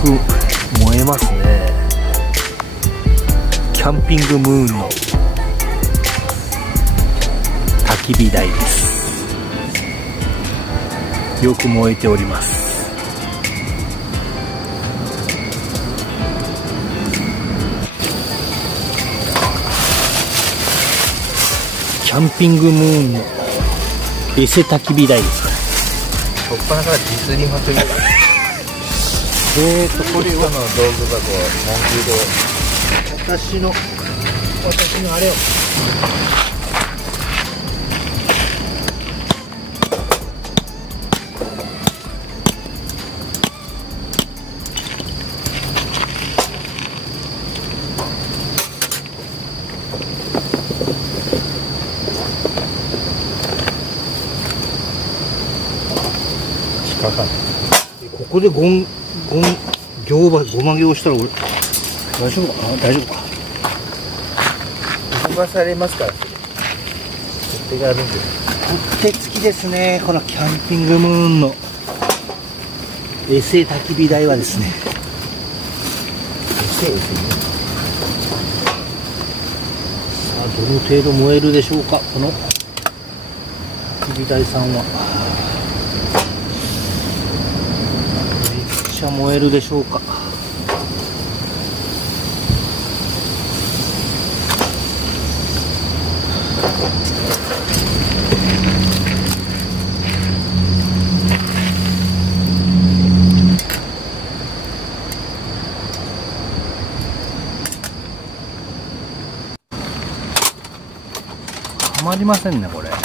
く燃えますね。キャンピングムーンの焚き火台です。よく燃えております。キャンピングムーンのエセ焚き火台ですから。しょっぱなからディスりまくりだ。これはの道具箱、文私のあれを。ここでごま行したら俺大丈夫かな。大丈夫か。動かされますから。取っ手があるんで。取っ手付きですね。このキャンピングムーンのエセ焚き火台はですね。エセですね。さあどの程度燃えるでしょうか。この焚き火台さんは。燃えるでしょうか。はまりませんねこれ。なん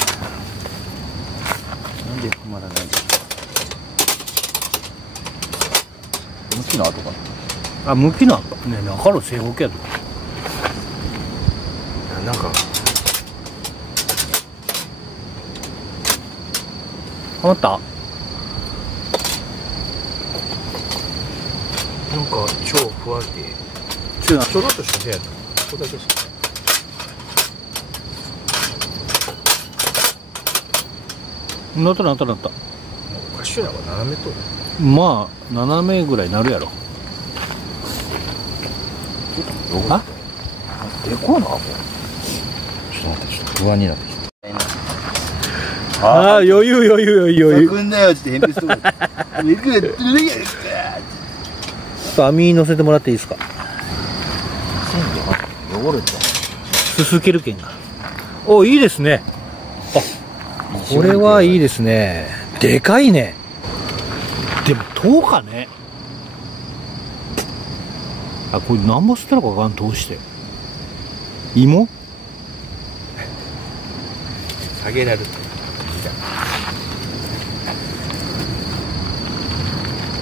ではまらないんですか。向きの跡かな。あ、向きの跡ね。中の正方形やと。なんかはまった。なんか超不安定。ちょろっとした部屋だ。ここだけしか。なった。おかしいな。斜めと。まあ斜めぐらいなるやろ。あ、こうな。ちょっと待って、ちょっと不安になってきた。ああ、余裕。くんなよって返事する。ちょっと網に乗せてもらっていいですか。汚れた。すすける剣が。お、いいですね。あ、これはいいですね。でかいね。でも10日ね。あ、これ何本吸ったのかわかん。どうして芋下げられる。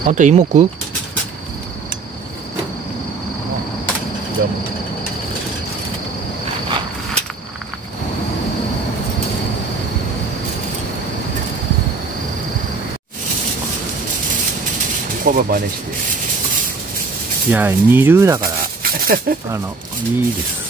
あんた芋食う。ここは真似して。いや、二流だからいいです。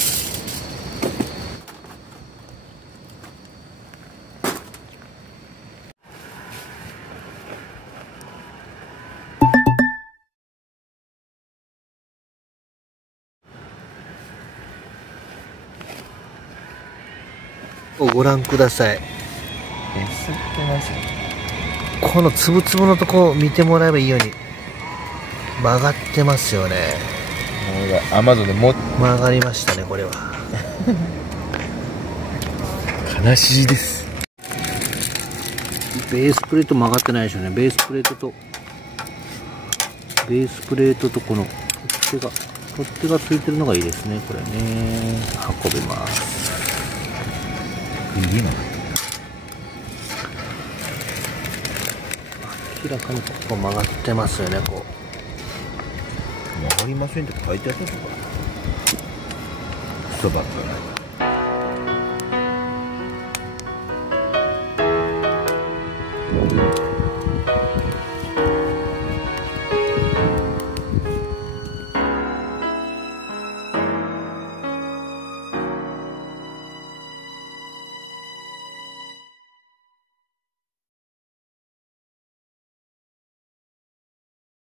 ご覧ください。このつぶつぶのとこ見てもらえばいいように曲がってますよね。アマゾンでも曲がりましたね。これは悲しいです。ベースプレート曲がってないでしょうね。ベースプレートとこの取っ手がついてるのがいいですね。これね、運べます。いいの。明らかにここ曲がってますよね。こう曲がりませんって書いてあったとか。ストバットない。